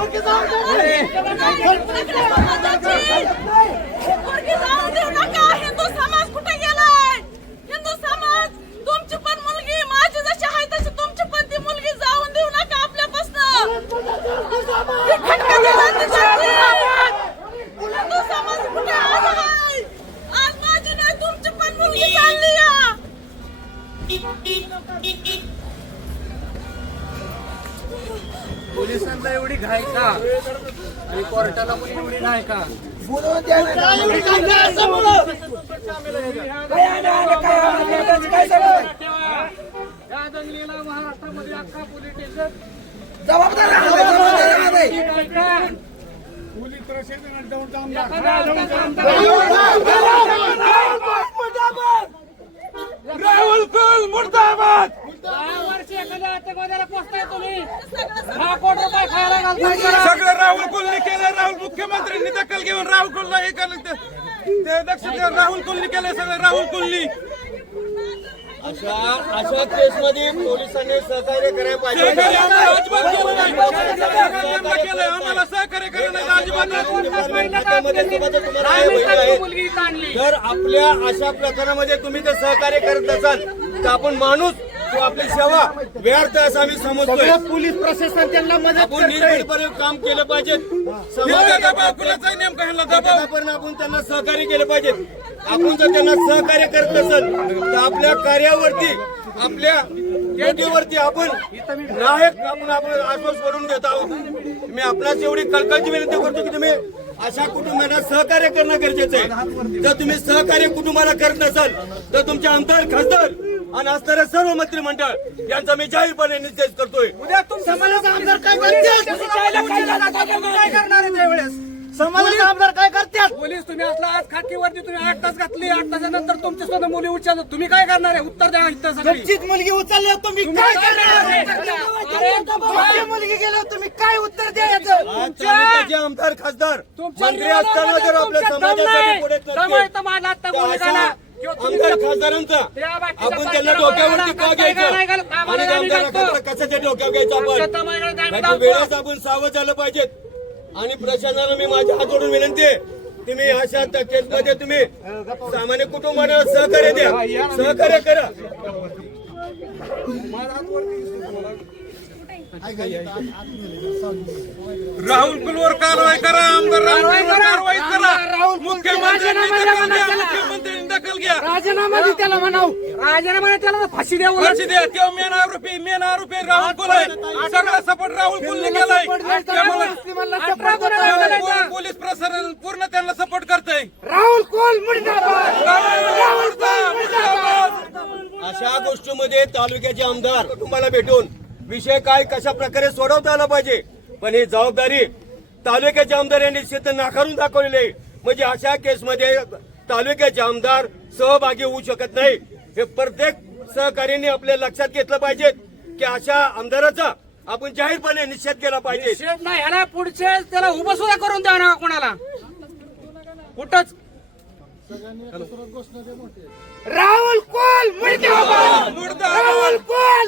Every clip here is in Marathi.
हिंदू समाज कुठे गेलाय? हिंदू समाज तुमची पण मुलगी माझी जशी आहे तशी तुमची पण ती मुलगी जाऊन देऊ नका आपल्यापासून. हिंदू समाज कुठे आहे? आज माझी नाही तुमची पण मुलगी चालली या. पोलिसांना एवढी घाई का आणि कोर्टाला पण एवढी नाही का? या दंगलीला महाराष्ट्रामध्ये अख्खा पोलीस स्टेशन पोलीस प्रशासन राहुल कुल मुर्दाबाद. 10 वर्ष एखाद्या आतंकवाद्याला पोचताय तुम्ही 10 कोटी रुपये खायला घालताय. सगळं राहुल कुलने केलं. राहुल मुख्यमंत्र्यांनी दखल घेऊन राहुल कुलला हे केलं. ते दक्ष राहुल कुलने केलं सगळं. राहुल कुलनी अशा केसमध्ये पोलिसांनी सहकार्य करायला पाहिजे. आम्हाला सहकार्य करायला जर आपल्या अशा प्रकारामध्ये तुम्ही जर सहकार्य करत असाल तर आपण माणूस किंवा आपली सेवा व्यर्थ असं आम्ही समजतोय. पोलीस प्रशासन त्यांना मदत आपण निर्भीडपणे काम केलं पाहिजे. आपण त्यांना सहकार्य केलं पाहिजे. आपण जर त्यांना सहकार्य करत असेल तर आपल्या कार्यावरती आपल्या ड्युटीवरती आपण नायक आपण आश्वास करून देत आहोत. मी आपणास एवढी कळकळीची विनंती करतो की तुम्ही अशा कुटुंबांना सहकार्य करणं गरजेचं आहे. जर तुम्ही सहकार्य कुटुंबाला करत नसाल तर तुमचे आमदार खासदार आणि असणारे सर्व मंत्रिमंडळ यांचा मी जाहीरपणे निषेध करतोय. उद्या समाजाचा आमदार काय करणार आहे त्यावेळेस? समाजाचा आमदार काय करतात? पोलीस तुम्ही असला आज खाकीवरती तुम्ही 8 तास घातली. 8 तासानंतर तुमची स्वतः मुली उचलतात. तुम्ही काय करणार आहे? उत्तर द्या. इथं सगळी मुलगी उचलली तुम्ही काय करणार? मुलगी गेल्यावर तुम्ही काय उत्तर द्यायचं? तालुक्याचे आमदार खासदार मंत्री असताना जर आपल्या समाजासाठी पुढे आमदार खासदारांचा आपण त्याला डोक्यावरती का घ्यायचं आणि आमदार कशाच्या डोक्यावर घ्यायचं? आपण वेळेस आपण सावध झालं पाहिजेत. आणि प्रशासनाला मी माझ्या हात जोडून विनंती आहे तुम्ही अशा केसमध्ये तुम्ही सामान्य कुटुंबाला सहकार्य द्या. सहकार्य करा. राहुल कुलवर कारवाई करा. आमदार राहुल कुलवर कारवाई करा. मुख्यमंत्र्यांनी दखल घ्या. राजीनामा दे त्याला म्हणाव. राजीनामा त्याला फाशी द्या. फाशी द्या. तेव्हा मेन आरोपी राहुल कुल आहे. सगळा सपोर्ट राहुल कुलने केलाय. पोलीस प्रशासन पूर्ण त्यांना सपोर्ट करतय. राहुल कुल मुर्दाबाद. अशा गोष्टीमध्ये तालुक्याचे आमदार कुटुंबाला भेटून विषय काय कशा प्रकारे सोडवता आला पाहिजे. पण ही जबाबदारी तालुक्याच्या आमदार यांनी निश्चित नाकारून दाखवलेली आहे. म्हणजे अशा केसमध्ये तालुक्याचे आमदार सहभागी होऊ शकत नाही. हे प्रत्येक सहकार्याने आपल्या लक्षात घेतलं पाहिजे की अशा आमदाराचा आपण जाहीरपणे निषेध केला पाहिजे. नाही ह्याला पुढचे त्याला उभं सुद्धा करून द्या ना कोणाला कुठंच. राहुल कुल मुर्दाबाद. राहुल कुल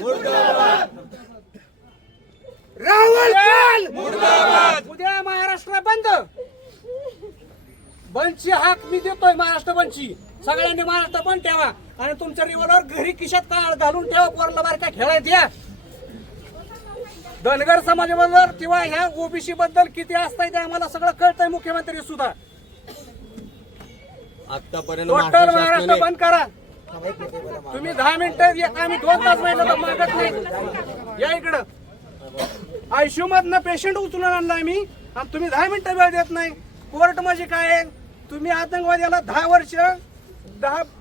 राहुल कुल मुर्दाबाद. उद्या महाराष्ट्र बंदची हाक मी देतोय. महाराष्ट्र बंदची सगळ्यांनी महाराष्ट्र बंद ठेवा आणि तुमच्या रिव्हॉल्वर घरी खिशात घालून ठेवा. पोरला बारका खेळायला द्या. धनगर समाजाबद्दल किंवा ह्या ओबीसी बद्दल किती असताय ते आम्हाला सगळं कळतंय. मुख्यमंत्री सुद्धा आतापर्यंत टोटल महाराष्ट्र बंद करा. तुम्ही 10 मिनिटं आम्ही 2 तास महिला तर मागत नाही. या इकडं आयसीयू मधनं पेशंट उचलून आणला आम्ही आणि तुम्ही 10 मिनिटं वेळ देत नाही. कोर्ट म्हणजे काय? तुम्ही आतंकवाद्याला 10 वर्ष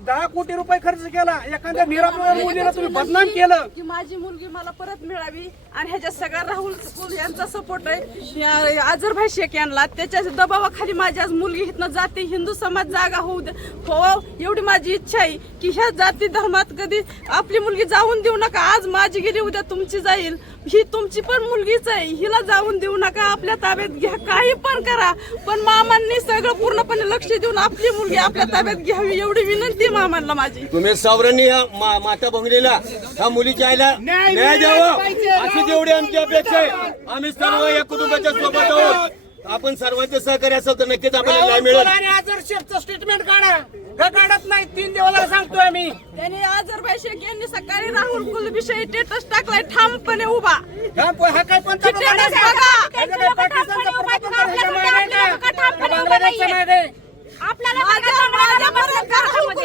10 कोटी रुपये खर्च केला. एखाद्या निरापराध मुलीला तुम्ही बदनाम केलं की माझी मुलगी मला परत मिळावी. आणि ह्याच्यात सगळा राहुल कुल यांचा सपोर्ट आहे. आझरभाई शेख यांना त्याच्या दबावाखाली माझी आज मुलगी इथनं जाते. हिंदू समाज जागा होऊ दे हो एवढी माझी इच्छा आहे की ह्या जाती धर्मात कधी आपली मुलगी जाऊन देऊ नका. आज माझी गेली उद्या तुमची जाईल. ही तुमची पण मुलगीच आहे. हिला जाऊन देऊ नका. आपल्या ताब्यात घ्या. काही पण करा. पण मामांनी सगळं पूर्णपणे लक्ष देऊन आपली मुलगी आपल्या ताब्यात घ्यावी एवढी विनंती मामांना माझी. तुम्ही सावरांनी या माता भगिनीला ह्या मुलीच्या आईला न्याय द्यावा अशी जेवढी आमची अपेक्षा आहे. आम्ही सर्व या कुटुंबाच्या सोबत आहोत. आपण सर्वांचे सहकार्य असेल तर नक्कीच आपल्याला न्याय मिळेल. आणि आजर शेखचं स्टेटमेंट काढा. का काढत नाही? 3 दिवसाला सांगतोय मी. त्यांनी आजरभाई शेख यांनी सकाळी राहुल कुल विषयी स्टेटस टाकलाय ठामपणे उभा. हा काय पण स्टेटस बघा.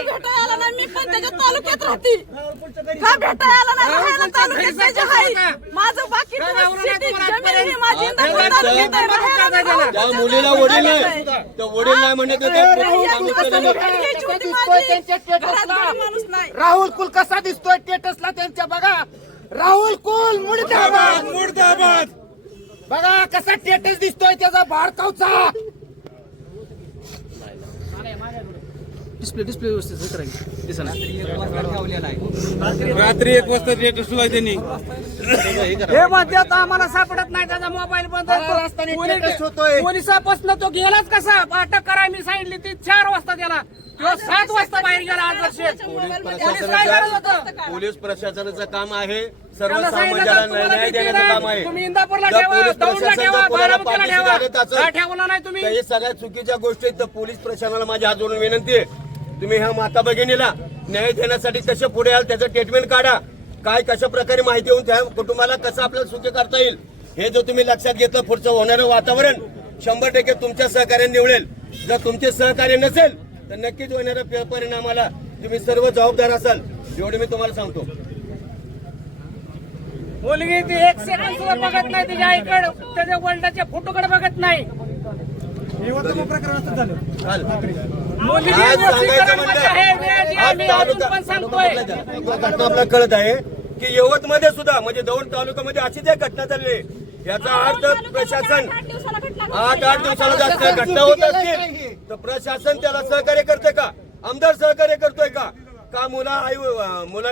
भेटायला नाही, मी पण त्याच्या तालुक्यात राहते. का भेटायला नाही, राहायला तालुक्यात त्याच्या आहे. माझं बाकी शेती जमीन ही माझी इंदापूर तालुक्यात आहे, राहायला नाही. त्या मुलीला वडील नाही, त्या वडील नाही म्हणत माणूस नाही. राहुल कुल कसा दिसतोय स्टेटसला त्यांच्या बघा. राहुल कुल मुर्दाबाद मुर्दाबाद. बघा कसा स्टेटस दिसतोय त्याचा भारताचा. रात्री 1 वाजता स्टेटस ठेवलाय त्यांनी. हे म्हणतात आम्हाला सापडत नाही, त्याचा मोबाईल बंद status होतोय. पोलिसापासून तो गेलाच कसा. अटक करा मी सांगितली ती 4 वाजता गेला. तो 7 वाजता बाहेर गेला. आजर शेख पोलीस काय करत होतं? पोलीस प्रशासनाचं काम आहे त्यांना सांगितलं सर्वसामान्यांना का तुम्हाला न्याय भीती देण्याचं नाही? काम आहे. तुम्ही इंदापूरला जर ठेवा, पोलीस दौंडला प्रशासन ठेवा, जर कोणाला बारामतीला पाठीशी ठेवा. घालत असेल का ठेवला नाही तुम्ही? तर हे सगळ्या चुकीच्या गोष्टी आहेत. तर पोलीस प्रशासनाला माझ्या हात जोडून विनंती आहे, तुम्ही ह्या माता भगिनीला न्याय देण्यासाठी कसे पुढे याल त्याचं स्टेटमेंट काढा. काय कशा प्रकारे माहिती होऊन त्या कुटुंबाला कसं आपल्याला सुखी करता येईल हे जर तुम्ही लक्षात घेतलं पुढचं होणारं वातावरण 100% तुमच्या सहकार्याने निवडेल. जर तुमचे सहकार्य नसेल तर नक्कीच होणाऱ्या परिणामाला तुम्ही सर्व जबाबदार असाल एवढे मी तुम्हाला सांगतो. मुलगी ती 1 सेकंद सुद्धा बघत नाही तिच्या आईकडे, त्याच्या वडिलाच्या फोटोकडे बघत नाही. चाल. मुलगी आज सांगायचं वशीकरणामध्ये आहे, वेळ आज मी अजून पण सांगतोय. घटना आपल्याला कळत आहे की यवतमध्ये सुद्धा म्हणजे दौंड तालुक्यामध्ये अशीच एक घटना झाली आहे. याचा अर्थ प्रशासन 8 दिवसाला जास्त घटना होत असतील तर प्रशासन त्याला सहकार्य करते का? आमदार सहकार्य करतोय का? का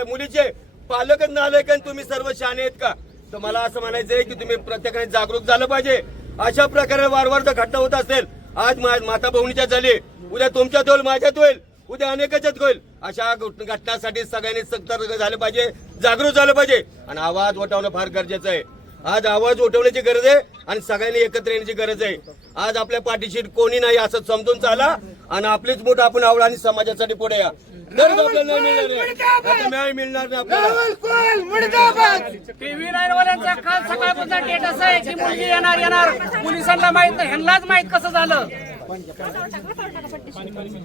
मुलीचे पालकच नालायक आणि तुम्ही सर्व शहाणे आहेत का? तर मला असं म्हणायचंय की तुम्ही प्रत्येकाने जागरूक झालं पाहिजे. अशा प्रकारे वारंवार जर घटना होत असेल, आज माता भगिनीच्या झाली, उद्या तुमच्यात होईल, माझ्यात होईल, उद्या अनेकाच्यात होईल. अशा घटनासाठी सगळ्यांनी सतर्क झालं पाहिजे, जागरूक झालं पाहिजे आणि आवाज उठवणं फार गरजेचं आहे. आज आवाज उठवण्याची गरज आहे आणि सगळ्यांनी एकत्र येण्याची गरज आहे. आज आपल्या पाठीशी कोणी नाही असं समजून चाला आणि आपलीच मोठ आपण आवड आणि समाजासाठी पुढे या. तरच आपल्याला न्याय मिळणार आहे. आता न्याय मिळणार नाही आपल्याला. राहुल कुल मुर्दाबाद. टीव्ही 9 वाल्यांचा काल सकाळपासून स्टेटस आहे की मुलगी येणार. पोलिसांना माहित नाही, ह्यांनाच माहित कसं झालं.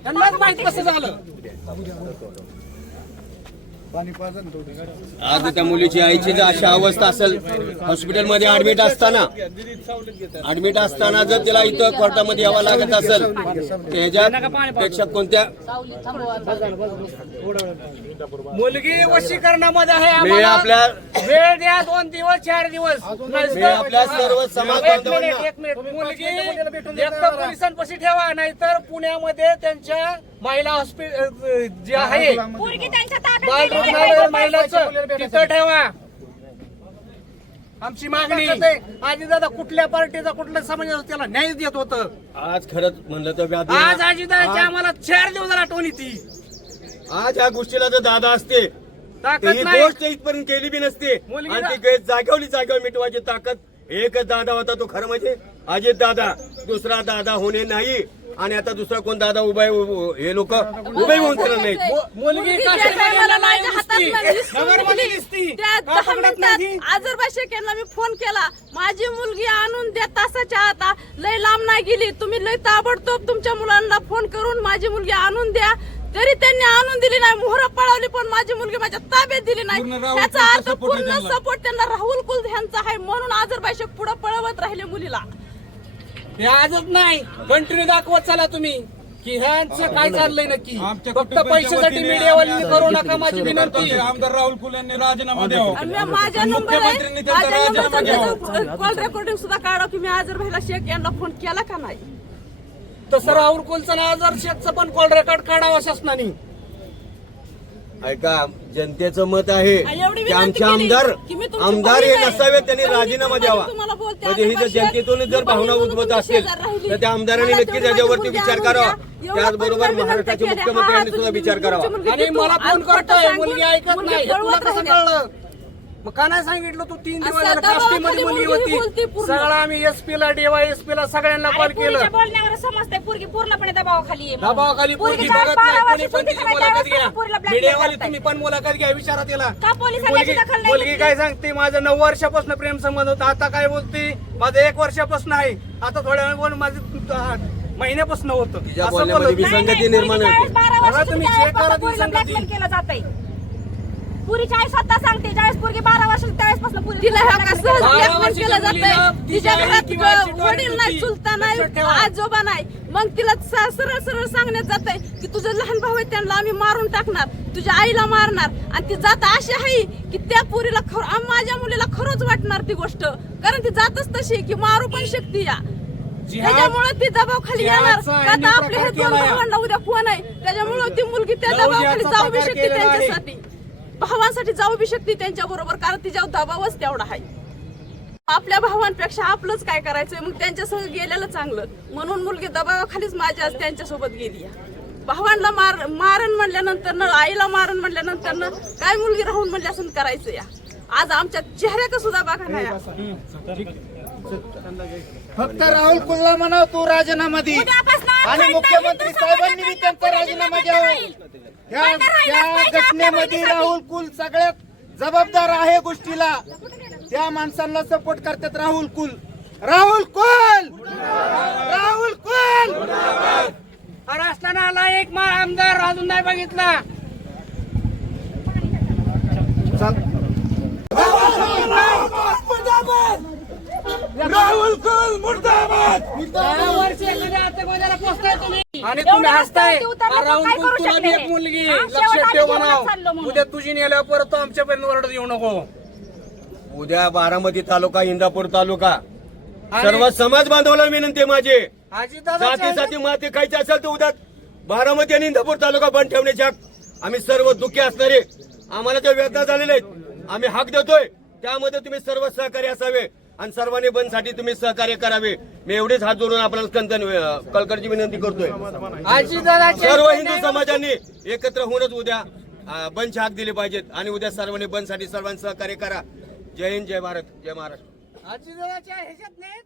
ह्यांनाच माहित कसं झालं. आज त्या मुलीची आईची जर अशा अवस्था असेल, हॉस्पिटलमध्ये ऍडमिट असताना जर तिला इथं कोर्टामध्ये यावं लागत असेल त्याच्यापेक्षा कोणत्या मुलगी वशीकरणामध्ये आहे. मी आम्हाला आपल्या वेळ द्या, 2 दिवस 4 दिवस. मी आपल्या सर्व समाज बांधवांना एक मिनिट. मुलगी एक तर पोलिसांपाशी ठेवा, नाहीतर पुण्यामध्ये त्यांच्या महिला हॉस्पिटल जे आहे बाल रुग्णालय महिलाचं तिथं ठेवा. आमची मागणी आजी दादा कुठल्या पार्टीचा कुठल्या समाजाचा त्याला न्याय देत होतं. आज खरंच म्हणलं तर व्याधी आज आजी दादाची आम्हाला 4 दिवस आठवण येते. आज ह्या गोष्टीला जर दादा असते तर ताकद ही नाही. गोष्ट इथपर्यंत केली बी नसते मुलगी आणि ती जागेवर मिटवायची ताकद एकच दादा होता, तो खरं म्हणजे अजित दादा. दुसरा दादा होणे नाही आणि आता दुसरा कोण दादा उभा आहे, हे लोक उभे होऊन देणार नाहीत. मुलगी त्या काश्मीरला टायमाला नाही माझ्या दिसती. हातात नाही दिसली. नगरमध्ये दिसती. त्या का 10 पकडत नाही ती? मिनिटात आजरभाई शेख यांना मी फोन केला, माझी मुलगी आणून द्या तासाच्या आता. लय लांब नाही गेली, तुम्ही लय ताबडतोब तुमच्या मुलांना फोन करून माझी मुलगी आणून द्या. तरी त्यांनी आणून दिली नाही, मोहर पळवली पण माझी मुलगी माझ्या ताब्यात दिली नाही. त्याचा अर्थ पूर्ण सपोर्ट त्यांना राहुल कुल यांचा आहे म्हणून आजरभाई शेख पुढे पळवत राहिले मुलीला. हे आजच नाही, कंटिन्यू दाखवत चला तुम्ही की ह्यांचं काय चाललंय नक्की. फक्त पैशासाठी मीडियावाल्यांनी करू नका, माझी विनंती. आमदार राहुल कुल यांनी राजीनामा द्यावा. आणि माझ्या नंबर मुख्यमंत्र्यांनी त्यांचा राजीनामा द्यावा. कॉल रेकॉर्डिंग सुद्धा काढा की मी आजरभाईला शेख यांना फोन केला का नाही. तसं राहुल कुलचा आजार शेखचा पण कॉल रेकॉर्ड काढावा शासनाने. ऐका, जनतेचं मत आहे एवढी की आमचे विनंती केली आमदार की मी तुमची आमदार हे बहीण आहे. नसावेत, त्यांनी पण मी राजीनामा तुम्हाला द्यावा. तुम्हाला बोलते, म्हणजे ही जर आजरभाई शेख, जनतेतून जर मी भावना बहीण उद्भवत म्हणून असतील शेजार राहिली. तर त्या आमदारांनी मला नक्कीच तेवढी याच्यावरती माझी विचार मुलगी करावा आणून द्या. एवढं त्याचबरोबर पण विनंती महाराष्ट्राचे केली. मुख्यमंत्री हा, यांनी सुद्धा तुझी विचार करावा. तुमची मुलगी आणि देतो. मला फोन आणि खोटं करतोय सांगून मुलगी ऐकत मुलगी नाही हे तुला पळवत कसं राहू द्या. कळलं? मग का नाही सांगितलं तू 3 दिवस असं झालं दबावाखाली काष्टीमध्ये मुलगी मुलगी बोलती होती पूर्ण. सगळं आम्ही एसपी ला DYSP ला सगळ्यांना कॉल केलं पुरीच्या बोलण्यावर समजतंय पोरगी पूर्णपणे दबावाखाली आहे म्हणून. दबावाखाली पोरगी पोरगी ज्यावेळेस बघत 12 नाही कोणी वर्षाची पण होती तिची का नाही, मुलाखत त्यावेळेस घ्या पोरीला blackmail मीडियावाली करताय. तुम्ही पण मुलाखत घ्या विचारा तिला का पोलिसांनी मुलगी याची दखल नाही मुलगी घेतली? काय सांगते माझं 9 वर्षापासून प्रेम संबंध होता आता काय बोलते माझं 1 वर्षापासून आहे आता थोड्या वेळ माझं महिन्यापासून होतं तिच्या असं बोलण्यामध्ये बोलत. नाही, विसंगती नाही, निर्माण पोरगी होते. ज्यावेळेस 12 बघा वर्षाची तुम्ही त्यावेळेस check करा पासून पोरीला ती संगती. blackmail केलं जातंय. पुरीची आई स्वतः सांगते ज्यावेळेस पोरगी 12 वर्षाची त्यावेळेसपासून पोरीला तिला ह्या blackmail कसं केलं जातंय. 12 blackmail केलं वर्षाच्या मुलीला जातंय तिच्या तिच्या आई घरात किंवा आजी वडील नाही होती. चुलता नाही लक्षात ठेवा. आजोबा नाही मग तिला सरळ सरळ सांगण्यात जातंय की तुझं लहान भाऊ आहे त्यांना आम्ही मारून टाकणार तुझ्या आईला मारणार आणि ती जात अशी आहे की त्या पोरीला माझ्या मुलीला खरंच वाटणार ती गोष्ट कारण ती जातच तशी की मारू पण शकते या त्याच्यामुळे ती दबावाखाली येणार जिहादचा का यांनी आता आपले हे प्रकार 2 केलाय. भावांना उद्या कोण आहे त्याच्यामुळे ती मुलगी त्या लव दबावाखाली जिहादचा जाऊ बी प्रकार शकते केलेला आहे. त्यांच्यासाठी भावांसाठी जाऊ बी शकते त्यांच्या बरोबर कारण तिच्यावर दबावच तेवढा आहे आपल्या भावांपेक्षा आपलंच काय करायचंय मग त्यांच्यासह गेलेलं चांगलं म्हणून मुलगी दबावाखालीच माझी आज त्यांच्यासोबत गेली भावांना मारण म्हणल्यानंतर न आईला मारण म्हणल्यानंतर न काय मुलगी राहून म्हणल्यासून करायचं या आज आमच्या चेहऱ्याचं सुद्धा बघा नाही फक्त राहुल कुलला म्हणाव तू राजीनामा दे उद्यापासून आणि फायदा मुख्यमंत्री हिंदू साहेबांनी बी त्यांचा समाजाचा राजीनामा बंद द्यावा राहील. ह्या बंद राहिलाच त्या पाहिजे आपल्या घटनेमध्ये बहिणीसाठी. राहुल कुल सगळ्यात जबाबदार आहे गोष्टीला त्या माणसांना सपोर्ट करतात राहुल कुल राहुल कुल राहुल कुल अरे असताना आला एक आमदार अजून नाही बघितला राहुल कुल मुर्दाबाद. 12 वर्ष एखाद्या आतंकवाद्याला पोचताय तुम्ही आणि एवढं तुम्ही हसताय रस्त्यावरती उतरलं तर राहुल काय कुल करू तुला बी शकले? एक मुलगी हा, लक्षात शेवट ठेव आम्ही म्हणाव जेवणात चाललो म्हणून. उद्या तुझी नेल्यावर परत तो आमच्यापर्यंत ओरडत येऊ नको उद्या बारामती तालुका इंदापूर तालुका आणि- सर्व समाज बांधवाला विनंती आहे माझी आजीदादा जातीसाठी माती खायची असेल तर उद्या बारामती आणि इंदापूर तालुका बंद ठेवण्याच्या आम्ही सर्व दुःखी असणारे आम्हाला ज्या वेदना झालेल्या आहेत आम्ही हक देतोय त्यामध्ये तुम्ही सर्व सहकार्य असावे आणि सर्वांनी बंदसाठी तुम्ही सहकार्य करावे मी एवढेच हात जोडून आपल्याला कळकळची विनंती करतोय सर्व हिंदू समाजांनी एकत्र होऊनच उद्या बंदची हाक दिली पाहिजेत आणि उद्या सर्वांनी बंदसाठी सर्वांनी सहकार्य करा जय हिंद जय भारत जय महाराष्ट्र आजीदादाच्या ह्याच्यात नाही